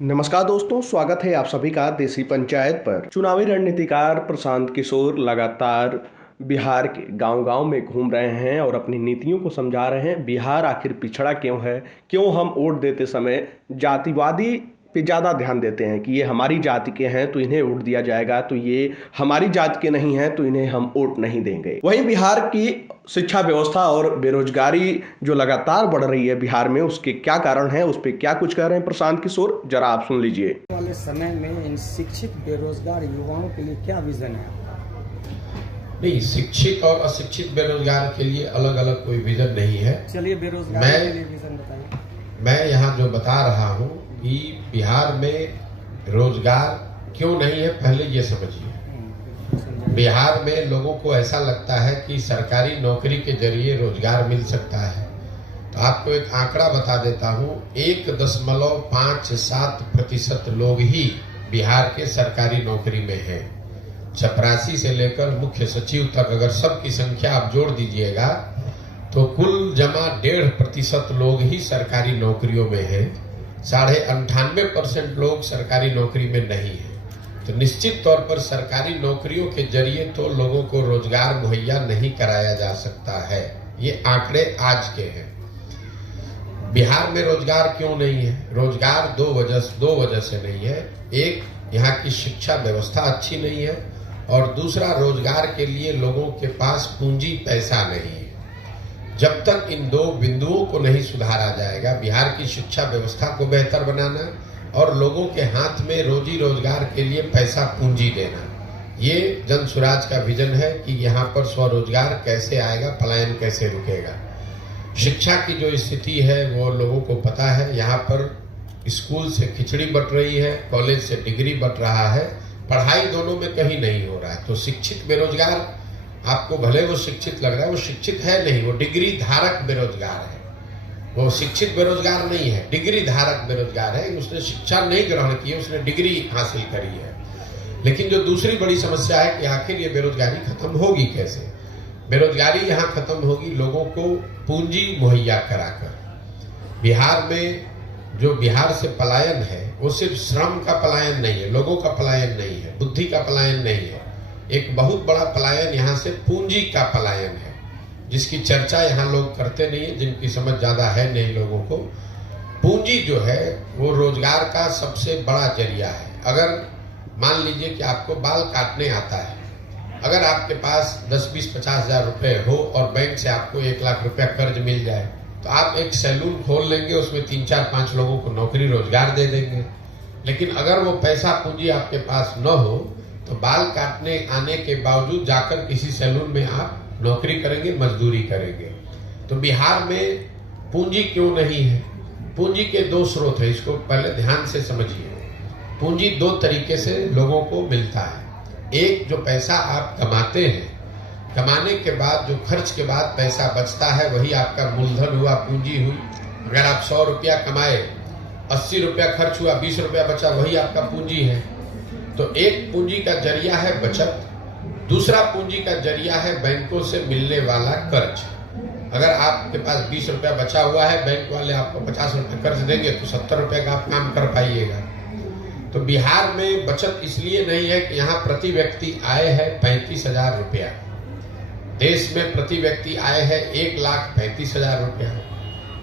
नमस्कार दोस्तों, स्वागत है आप सभी का देसी पंचायत पर। चुनावी रणनीतिकार प्रशांत किशोर लगातार बिहार के गांव-गांव में घूम रहे हैं और अपनी नीतियों को समझा रहे हैं। बिहार आखिर पिछड़ा क्यों है? क्यों हम वोट देते समय जातिवादी पे ज़्यादा ध्यान देते हैं कि ये हमारी जाति के हैं तो इन्हें वोट दिया जाएगा, तो ये हमारी जाति के नहीं हैं तो इन्हें हम वोट नहीं देंगे। वहीं बिहार की शिक्षा व्यवस्था और बेरोजगारी जो लगातार बढ़ रही है बिहार में, उसके क्या कारण हैं, उस पे क्या कुछ कह रहे हैं प्रशांत किशोर, जरा आप सुन लीजिए। वाले समय में इन शिक्षित बेरोजगार युवाओं के लिए क्या विजन है आपका? नहीं, शिक्षित और अशिक्षित बेरोजगार के लिए अलग अलग कोई विजन नहीं है। चलिए बेरोजगार के लिए विजन बताइए। मैं यहाँ जो बता रहा हूँ कि बिहार में रोजगार क्यों नहीं है, पहले ये समझिए। बिहार में लोगों को ऐसा लगता है कि सरकारी नौकरी के जरिए रोजगार मिल सकता है। तो आपको एक आंकड़ा बता देता हूँ, 1.57% लोग ही बिहार के सरकारी नौकरी में हैं। चपरासी से लेकर मुख्य सचिव तक अगर सबकी संख्या आप जोड़ दीजिएगा तो कुल जमा 1.5% लोग ही सरकारी नौकरियों में हैं। 98.5% लोग सरकारी नौकरी में नहीं है। तो निश्चित तौर पर सरकारी नौकरियों के जरिए तो लोगों को रोजगार मुहैया नहीं कराया जा सकता है। ये आंकड़े आज के हैं। बिहार में रोजगार क्यों नहीं है? रोजगार दो वजह से नहीं है। एक, यहाँ की शिक्षा व्यवस्था अच्छी नहीं है, और दूसरा, रोजगार के लिए लोगों के पास पूंजी पैसा नहीं है। जब तक इन दो बिंदुओं को नहीं सुधारा जाएगा, बिहार की शिक्षा व्यवस्था को बेहतर बनाना और लोगों के हाथ में रोजी रोजगार के लिए पैसा पूंजी देना, ये जन स्वराज का विजन है कि यहाँ पर स्वरोजगार कैसे आएगा, पलायन कैसे रुकेगा। शिक्षा की जो स्थिति है वो लोगों को पता है। यहाँ पर स्कूल से खिचड़ी बट रही है, कॉलेज से डिग्री बट रहा है, पढ़ाई दोनों में कहीं नहीं हो रहा है। तो शिक्षित बेरोजगार, आपको भले वो शिक्षित लग रहा है, वो शिक्षित है नहीं, वो डिग्री धारक बेरोजगार है। वो शिक्षित बेरोजगार नहीं है, डिग्री धारक बेरोजगार है। उसने शिक्षा नहीं ग्रहण की है, उसने डिग्री हासिल करी है। लेकिन जो दूसरी बड़ी समस्या है कि आखिर ये बेरोजगारी खत्म होगी कैसे? बेरोजगारी यहाँ खत्म होगी लोगों को पूंजी मुहैया कराकर। बिहार में जो बिहार से पलायन है वो सिर्फ श्रम का पलायन नहीं है, लोगों का पलायन नहीं है, बुद्धि का पलायन नहीं है। एक बहुत बड़ा पलायन यहाँ से पूंजी का पलायन है, जिसकी चर्चा यहाँ लोग करते नहीं है, जिनकी समझ ज्यादा है नहीं लोगों को। पूंजी जो है वो रोजगार का सबसे बड़ा जरिया है। अगर मान लीजिए कि आपको बाल काटने आता है, अगर आपके पास 10, 20, 50 हजार रुपए हो और बैंक से आपको 1 लाख रुपया कर्ज मिल जाए, तो आप एक सैलून खोल लेंगे, उसमें 3, 4, 5 लोगों को नौकरी रोजगार दे देंगे। लेकिन अगर वो पैसा पूंजी आपके पास न हो तो बाल काटने आने के बावजूद जाकर किसी सैलून में आप नौकरी करेंगे, मजदूरी करेंगे। तो बिहार में पूंजी क्यों नहीं है? पूंजी के 2 स्रोत है, इसको पहले ध्यान से समझिए। पूंजी 2 तरीके से लोगों को मिलता है। एक, जो पैसा आप कमाते हैं, कमाने के बाद जो खर्च के बाद पैसा बचता है वही आपका मूलधन हुआ, पूंजी हुई। अगर आप 100 रुपया कमाए, 80 रुपया खर्च हुआ, 20 रुपया बचा, वही आपका पूंजी है। तो एक पूंजी का जरिया है बचत, दूसरा पूंजी का जरिया है बैंकों से मिलने वाला कर्ज। अगर आपके पास 20 रुपया बचा हुआ है, बैंक वाले आपको 50 रुपया कर्ज देंगे तो 70 रुपये का आप काम कर पाइएगा। तो बिहार में बचत इसलिए नहीं है कि यहाँ प्रति व्यक्ति आय है 35,000 रुपया। देश में प्रति व्यक्ति आय है 1,35,000 रुपया।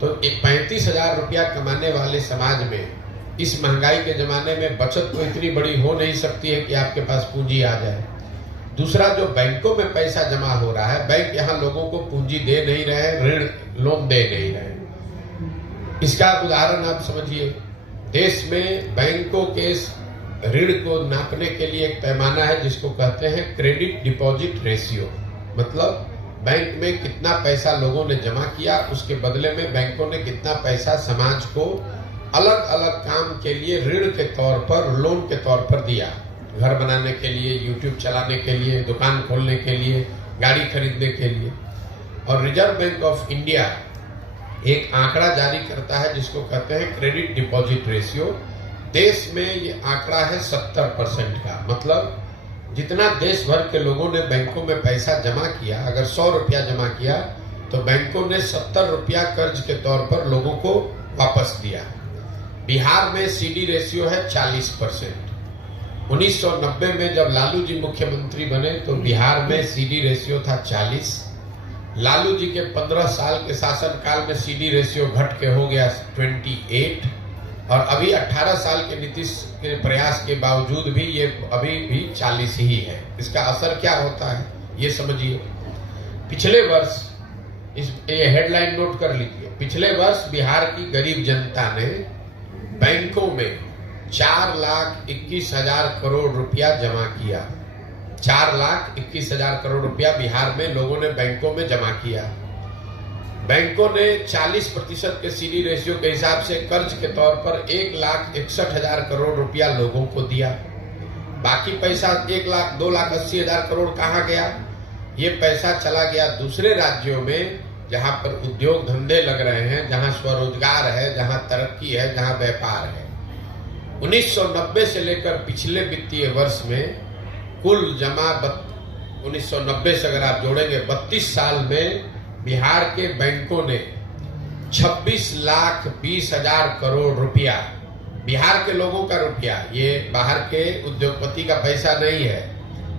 तो 35,000 रुपया कमाने वाले समाज में इस महंगाई के जमाने में बचत तो इतनी बड़ी हो नहीं सकती है कि आपके पास पूंजी आ जाए। दूसरा, जो बैंकों में पैसा जमा हो रहा है, बैंक यहाँ लोगों को पूंजी दे नहीं रहे, ऋण लोन दे नहीं रहे। इसका उदाहरण आप समझिए। देश में बैंकों के ऋण को नापने के लिए एक पैमाना है जिसको कहते हैं क्रेडिट डिपॉजिट रेशियो। मतलब बैंक में कितना पैसा लोगों ने जमा किया, उसके बदले में बैंकों ने कितना पैसा समाज को अलग अलग काम के लिए ऋण के तौर पर, लोन के तौर पर दिया। घर बनाने के लिए, यूट्यूब चलाने के लिए, दुकान खोलने के लिए, गाड़ी खरीदने के लिए। और रिजर्व बैंक ऑफ इंडिया एक आंकड़ा जारी करता है जिसको कहते हैं क्रेडिट डिपॉजिट रेशियो। देश में ये आंकड़ा है 70% का। मतलब जितना देश भर के लोगों ने बैंकों में पैसा जमा किया, अगर 100 रुपया जमा किया तो बैंकों ने 70 रुपया कर्ज के तौर पर लोगों को वापस दिया। बिहार में सीडी रेशियो है 40%। 1990 में जब लालू जी मुख्यमंत्री बने तो बिहार में सीडी रेशियो था 40। लालू जी के 15 साल के शासनकाल में सीडी रेशियो घट के हो गया 28, और अभी 18 साल के नीतीश के प्रयास के बावजूद भी ये अभी भी 40 ही है। इसका असर क्या होता है ये समझिए। पिछले वर्ष ये हेडलाइन नोट कर लीजिए, पिछले वर्ष बिहार की गरीब जनता ने बैंकों में 4,21,000 करोड़ रुपया जमा किया। 4,21,000 करोड़ रुपया बिहार में लोगों ने बैंकों में जमा किया। बैंकों ने 40% के सीडी रेशियो के हिसाब से कर्ज के तौर पर 1,61,000 करोड़ रुपया लोगों को दिया। बाकी पैसा 2,80,000 करोड़ कहाँ गया? ये पैसा चला गया दूसरे राज्यों में जहां पर उद्योग धंधे लग रहे हैं, जहां स्वरोजगार है, जहां तरक्की है, जहां व्यापार है। 1990 से लेकर पिछले वित्तीय वर्ष में कुल जमा 1990 से अगर आप जोड़ेंगे 32 साल में बिहार के बैंकों ने 26,20,000 करोड़ रुपया, बिहार के लोगों का रुपया, ये बाहर के उद्योगपति का पैसा नहीं है,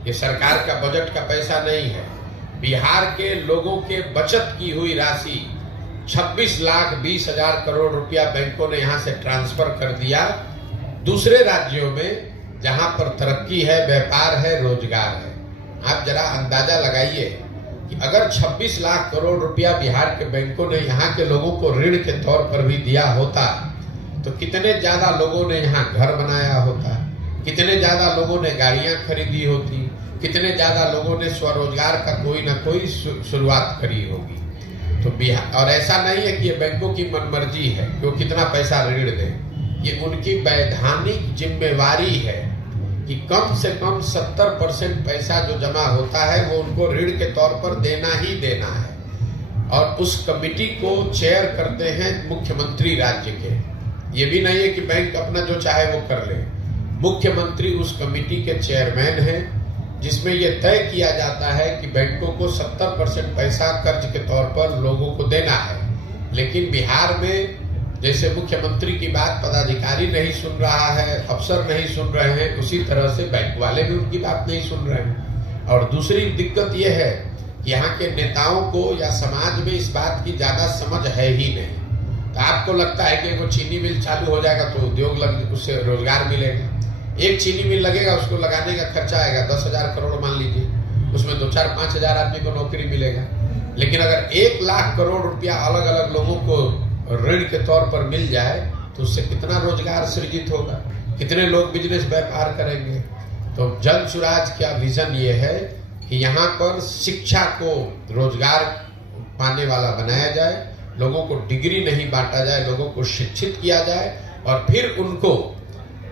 ये सरकार का बजट का पैसा नहीं है, बिहार के लोगों के बचत की हुई राशि 26,20,000 करोड़ रुपया बैंकों ने यहां से ट्रांसफर कर दिया दूसरे राज्यों में जहां पर तरक्की है, व्यापार है, रोजगार है। आप जरा अंदाजा लगाइए कि अगर 26 लाख करोड़ रुपया बिहार के बैंकों ने यहाँ के लोगों को ऋण के तौर पर भी दिया होता तो कितने ज्यादा लोगों ने यहाँ घर बनाया होता, कितने ज्यादा लोगों ने गाड़ियां खरीदी होती, कितने ज्यादा लोगों ने स्वरोजगार का कोई ना कोई शुरुआत करी होगी। तो बिहार, और ऐसा नहीं है कि ये बैंकों की मनमर्जी है कि वो कितना पैसा ऋण दें, ये उनकी वैधानिक जिम्मेवारी है कि कम से कम 70% पैसा जो जमा होता है वो उनको ऋण के तौर पर देना ही देना है। और उस कमेटी को चेयर करते हैं मुख्यमंत्री राज्य के। ये भी नहीं है कि बैंक अपना जो चाहे वो कर ले, मुख्यमंत्री उस कमेटी के चेयरमैन हैं, जिसमें यह तय किया जाता है कि बैंकों को 70% पैसा कर्ज के तौर पर लोगों को देना है। लेकिन बिहार में जैसे मुख्यमंत्री की बात पदाधिकारी नहीं सुन रहा है, अफसर नहीं सुन रहे हैं, उसी तरह से बैंक वाले भी उनकी बात नहीं सुन रहे हैं। और दूसरी दिक्कत यह है कि यहाँ के नेताओं को या समाज में इस बात की ज्यादा समझ है ही नहीं। तो आपको लगता है कि वो चीनी मिल चालू हो जाएगा तो उद्योग लग, उससे रोजगार मिलेगा। एक चीनी मिल लगेगा, उसको लगाने का खर्चा आएगा 10,000 करोड़ मान लीजिए, उसमें 2-4-5,000 आदमी को नौकरी मिलेगा। लेकिन अगर 1 लाख करोड़ रुपया अलग अलग लोगों को ऋण के तौर पर मिल जाए तो उससे कितना रोजगार सृजित होगा, कितने लोग बिजनेस व्यापार करेंगे। तो जन सुराज का विजन ये है कि यहाँ पर शिक्षा को रोजगार पाने वाला बनाया जाए, लोगों को डिग्री नहीं बांटा जाए, लोगों को शिक्षित किया जाए और फिर उनको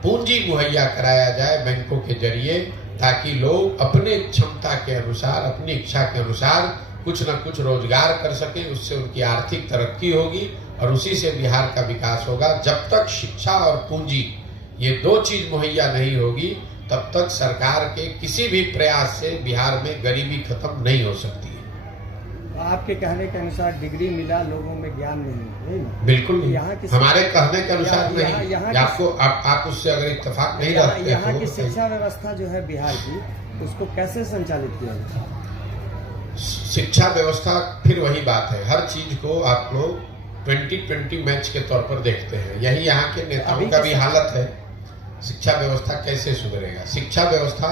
पूंजी मुहैया कराया जाए बैंकों के जरिए, ताकि लोग अपने क्षमता के अनुसार, अपनी इच्छा के अनुसार कुछ न कुछ रोजगार कर सके। उससे उनकी आर्थिक तरक्की होगी और उसी से बिहार का विकास होगा। जब तक शिक्षा और पूंजी ये दो चीज मुहैया नहीं होगी तब तक सरकार के किसी भी प्रयास से बिहार में गरीबी खत्म नहीं हो सकती है। आपके कहने के अनुसार डिग्री मिला, लोगों में ज्ञान नहीं, बिल्कुल नहीं। हमारे कहने के अनुसार नहीं। आपको आप उससे अगर इत्तेफाक नहीं रखते, यहाँ की शिक्षा व्यवस्था जो है बिहार की, उसको कैसे संचालित किया जाए? शिक्षा व्यवस्था फिर वही बात है, हर चीज को आप लोग 2020 मैच के तौर पर देखते हैं। यही यहाँ के नेताओं का भी हालत है। शिक्षा व्यवस्था कैसे सुधरेगा, शिक्षा व्यवस्था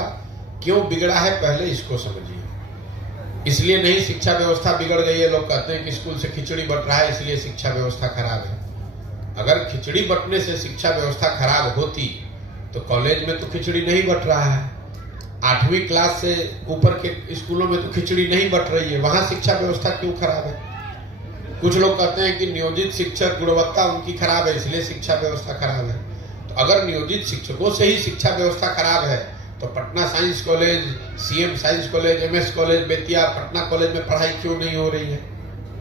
क्यों बिगड़ा है पहले इसको समझिए। इसलिए नहीं शिक्षा व्यवस्था बिगड़ गई है, लोग कहते हैं कि स्कूल से खिचड़ी बट रहा है इसलिए शिक्षा व्यवस्था खराब है। अगर खिचड़ी बटने से शिक्षा व्यवस्था खराब होती तो कॉलेज में तो खिचड़ी नहीं बट रहा है, 8वीं क्लास से ऊपर के स्कूलों में तो खिचड़ी नहीं बट रही है, वहां शिक्षा व्यवस्था क्यों खराब है? कुछ लोग कहते हैं कि नियोजित शिक्षक गुणवत्ता उनकी खराब है इसलिए शिक्षा व्यवस्था खराब है। तो अगर नियोजित शिक्षकों से ही शिक्षा व्यवस्था खराब है तो Patna science college, CM science college, MS college Bettiah, Patna college में पढ़ाई क्यों नहीं हो रही है?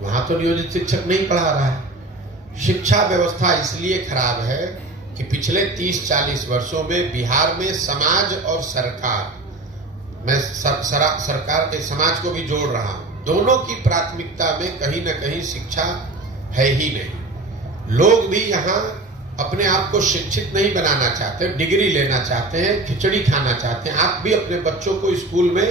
वहां तो नियोजित शिक्षक नहीं पढ़ा रहा है। शिक्षा व्यवस्था इसलिए खराब है कि पिछले 30-40 वर्षों में बिहार में समाज और सरकार, मैं सरकार के समाज को भी जोड़ रहा हूं, दोनों की प्राथमिकता में कहीं न कहीं शिक्षा है ही नहीं। लोग भी यहाँ अपने आप को शिक्षित नहीं बनाना चाहते, डिग्री लेना चाहते हैं, खिचड़ी खाना चाहते हैं। आप भी अपने बच्चों को स्कूल में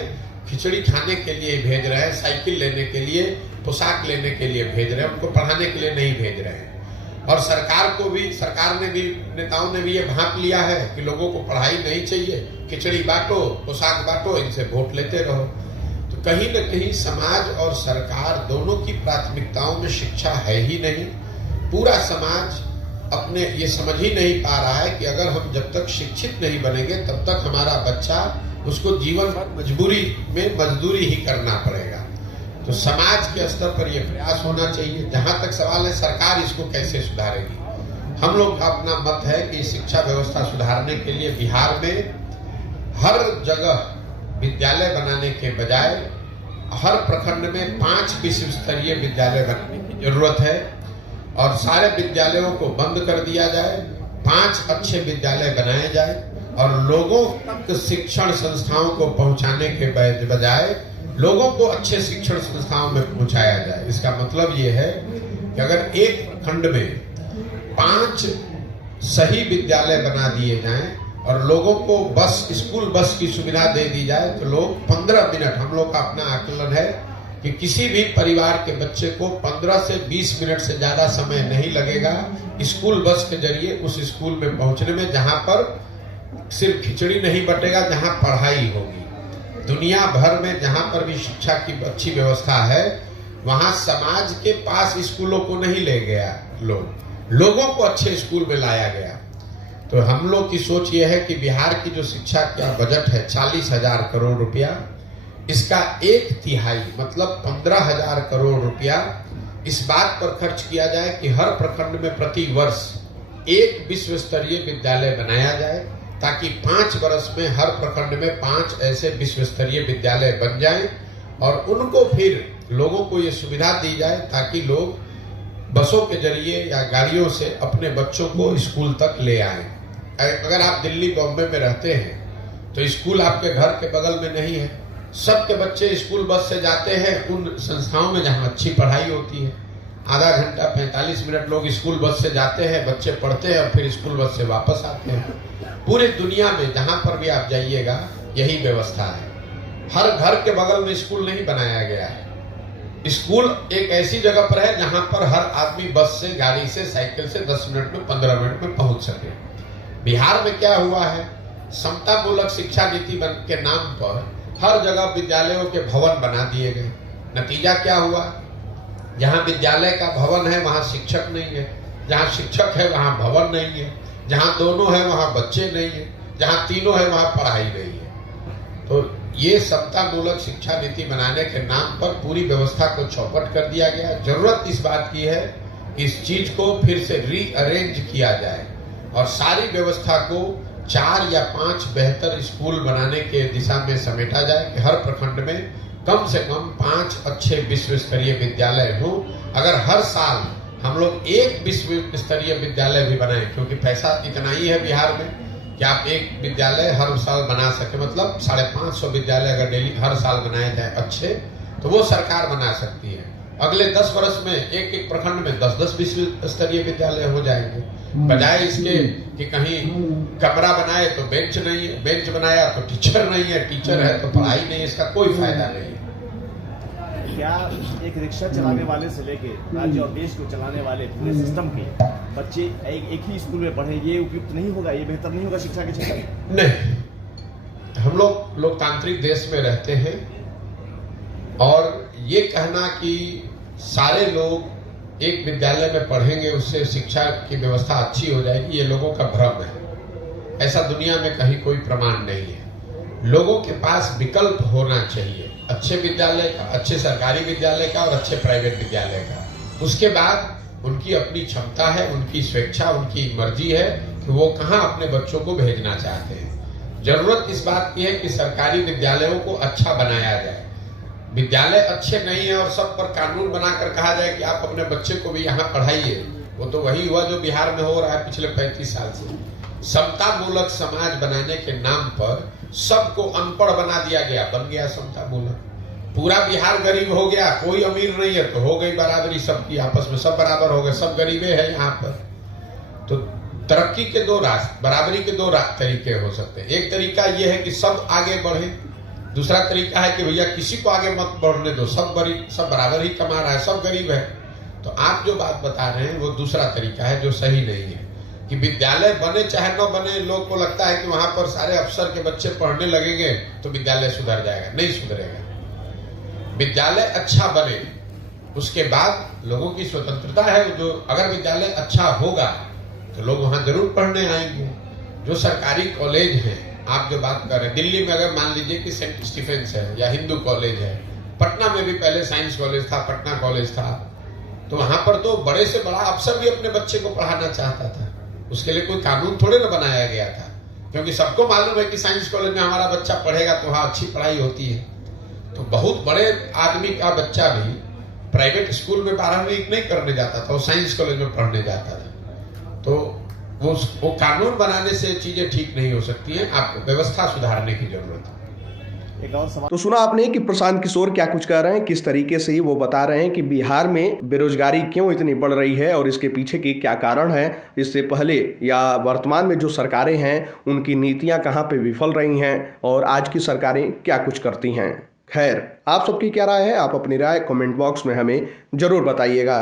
खिचड़ी खाने के लिए भेज रहे हैं, साइकिल लेने के लिए, पोशाक लेने के लिए भेज रहे हैं, उनको पढ़ाने के लिए नहीं भेज रहे हैं। और सरकार ने भी, नेताओं ने भी ये भांप लिया है कि लोगों को पढ़ाई नहीं चाहिए, खिचड़ी बांटो, पोशाक बांटो, इनसे वोट लेते रहो। तो कहीं न कहीं समाज और सरकार दोनों की प्राथमिकताओं में शिक्षा है ही नहीं। पूरा समाज अपने ये समझ ही नहीं पा रहा है कि अगर हम जब तक शिक्षित नहीं बनेंगे तब तक हमारा बच्चा, उसको जीवन भर मजदूरी ही करना पड़ेगा। तो समाज के स्तर पर यह प्रयास होना चाहिए। जहां तक सवाल है सरकार इसको कैसे सुधारेगी, हम लोग का अपना मत है कि शिक्षा व्यवस्था सुधारने के लिए बिहार में हर जगह विद्यालय बनाने के बजाय हर प्रखंड में 5 विश्व स्तरीय विद्यालय बनाने की जरूरत है और सारे विद्यालयों को बंद कर दिया जाए, 5 अच्छे विद्यालय बनाए जाए और लोगों तक शिक्षण संस्थाओं को पहुंचाने के बजाय लोगों को अच्छे शिक्षण संस्थाओं में पहुंचाया जाए। इसका मतलब ये है कि अगर एक प्रखंड में 5 सही विद्यालय बना दिए जाएं और लोगों को स्कूल बस की सुविधा दे दी जाए तो लोग 15 मिनट, हम लोग का अपना आकलन है कि किसी भी परिवार के बच्चे को 15 से 20 मिनट से ज्यादा समय नहीं लगेगा स्कूल बस के जरिए उस स्कूल में पहुंचने में, जहां पर सिर्फ खिचड़ी नहीं बटेगा, जहां पढ़ाई होगी। दुनिया भर में जहां पर भी शिक्षा की अच्छी व्यवस्था है वहां समाज के पास स्कूलों को नहीं ले गया, लोगों को अच्छे स्कूल में लाया गया। तो हम लोग की सोच यह है कि बिहार की जो शिक्षा का बजट है 40,000 करोड़ रुपया, इसका 1/3 मतलब 15,000 करोड़ रुपया इस बात पर खर्च किया जाए कि हर प्रखंड में प्रति वर्ष एक विश्व स्तरीय विद्यालय बनाया जाए, ताकि 5 वर्ष में हर प्रखंड में 5 ऐसे विश्व स्तरीय विद्यालय बन जाएं और उनको फिर लोगों को ये सुविधा दी जाए ताकि लोग बसों के जरिए या गाड़ियों से अपने बच्चों को स्कूल तक ले आएं। अगर आप दिल्ली बॉम्बे में रहते हैं तो स्कूल आपके घर के बगल में नहीं है, सबके बच्चे स्कूल बस से जाते हैं उन संस्थाओं में जहां अच्छी पढ़ाई होती है। आधा घंटा 45 मिनट लोग स्कूल बस से जाते हैं, बच्चे पढ़ते हैं और फिर स्कूल बस से वापस आते हैं। पूरी दुनिया में जहां पर भी आप जाइएगा यही व्यवस्था है। हर घर के बगल में स्कूल नहीं बनाया गया है। स्कूल एक ऐसी जगह पर है जहां पर हर आदमी बस से, गाड़ी से, साइकिल से 10 मिनट में, 15 मिनट में पहुंच सके। बिहार में क्या हुआ है, समतामूलक शिक्षा नीति के नाम पर हर जगह विद्यालयों के भवन बना दिए गए। नतीजा क्या हुआ, जहां विद्यालय का भवन है वहां शिक्षक नहीं है, जहां शिक्षक है वहां भवन नहीं है, जहां दोनों है वहां बच्चे नहीं है, जहां तीनों है वहां पढ़ाई नहीं है। तो ये समतामूलक शिक्षा नीति बनाने के नाम पर पूरी व्यवस्था को चौपट कर दिया गया। जरूरत इस बात की है इस चीज को फिर से रीअरेंज किया जाए और सारी व्यवस्था को 4 या 5 बेहतर स्कूल बनाने के दिशा में समेटा जाए कि हर प्रखंड में कम से कम 5 अच्छे विश्व स्तरीय विद्यालय हो। अगर हर साल हम लोग एक विश्व स्तरीय विद्यालय भी बनाएं, क्योंकि पैसा इतना ही है बिहार में कि आप एक विद्यालय हर साल बना सके, मतलब 550 विद्यालय अगर डेली हर साल बनाए जाए अच्छे, तो वो सरकार बना सकती है। अगले 10 वर्ष में एक प्रखंड में 10-10 विश्व स्तरीय विद्यालय हो जाएंगे, बजाय इसके कि कहीं कमरा बनाए तो बेंच नहीं है, बेंच बनाया तो टीचर नहीं है, टीचर है तो पढ़ाई नहीं, इसका कोई फायदा नहीं है। क्या एक रिक्शा चलाने वाले से लेके राज्य और देश को चलाने वाले पूरे सिस्टम के बच्चे एक ही स्कूल में पढ़े, ये उपयुक्त नहीं होगा, ये बेहतर नहीं होगा शिक्षा के क्षेत्र में? नहीं, हम लोग लोकतांत्रिक देश में रहते हैं और ये कहना कि सारे लोग एक विद्यालय में पढ़ेंगे उससे शिक्षा की व्यवस्था अच्छी हो जाएगी, ये लोगों का भ्रम है। ऐसा दुनिया में कहीं कोई प्रमाण नहीं है। लोगों के पास विकल्प होना चाहिए, अच्छे विद्यालय का, अच्छे सरकारी विद्यालय का और अच्छे प्राइवेट विद्यालय का। उसके बाद उनकी अपनी क्षमता है, उनकी स्वेच्छा, उनकी मर्जी है कि वो कहाँ अपने बच्चों को भेजना चाहते हैं। जरूरत इस बात की है कि सरकारी विद्यालयों को अच्छा बनाया जाए। विद्यालय अच्छे नहीं है और सब पर कानून बनाकर कहा जाए कि आप अपने बच्चे को भी यहाँ पढ़ाइए, वो तो वही हुआ जो बिहार में हो रहा है पिछले 35 साल से। समतामूलक समाज बनाने के नाम पर सबको अनपढ़ बना दिया गया, बन गया समतामूलक। पूरा बिहार गरीब हो गया, कोई अमीर नहीं है तो हो गई बराबरी सबकी, आपस में सब बराबर हो गए, सब गरीबे हैं यहाँ पर। तो तरक्की के दो रास्ते, बराबरी के दो तरीके हो सकते हैं। एक तरीका यह है कि सब आगे बढ़े, दूसरा तरीका है कि भैया किसी को आगे मत बढ़ने दो, सब बराबर ही कमा रहा है, सब गरीब है। तो आप जो बात बता रहे हैं वो दूसरा तरीका है जो सही नहीं है कि विद्यालय बने चाहे न बने। लोग को लगता है कि वहां पर सारे अफसर के बच्चे पढ़ने लगेंगे तो विद्यालय सुधर जाएगा। नहीं सुधरेगा। विद्यालय अच्छा बने, उसके बाद लोगों की स्वतंत्रता है। जो अगर विद्यालय अच्छा होगा तो लोग वहां जरूर पढ़ने आएंगे। जो सरकारी कॉलेज हैं, आप जो बात कर रहे हैं, दिल्ली में अगर मान लीजिए कि सेंट स्टीफेंस है या हिंदू कॉलेज है, पटना में भी पहले साइंस कॉलेज था, पटना कॉलेज था, तो वहां पर तो बड़े से बड़ा अफसर भी अपने बच्चे को पढ़ाना चाहता था। उसके लिए कोई कानून थोड़े ना बनाया गया था, क्योंकि सबको मालूम है कि साइंस कॉलेज में हमारा बच्चा पढ़ेगा तो वहां अच्छी पढ़ाई होती है। तो बहुत बड़े आदमी का बच्चा भी प्राइवेट स्कूल में 12वीं नहीं करने जाता था, वो साइंस कॉलेज में पढ़ने जाता था। तो वो कानून बनाने से चीजें ठीक नहीं हो सकती हैं। आपको व्यवस्था सुधारने की जरूरत है। एक और सवाल। तो सुना आपने कि प्रशांत किशोर क्या कुछ कह रहे हैं, किस तरीके से वो बता रहे हैं कि बिहार में बेरोजगारी क्यों इतनी बढ़ रही है और इसके पीछे की क्या कारण है। इससे पहले या वर्तमान में जो सरकारें हैं उनकी नीतियां कहां पे विफल रही हैं और आज की सरकारें क्या कुछ करती हैं। खैर, आप सबकी क्या राय है, आप अपनी राय कमेंट बॉक्स में हमें जरूर बताइएगा।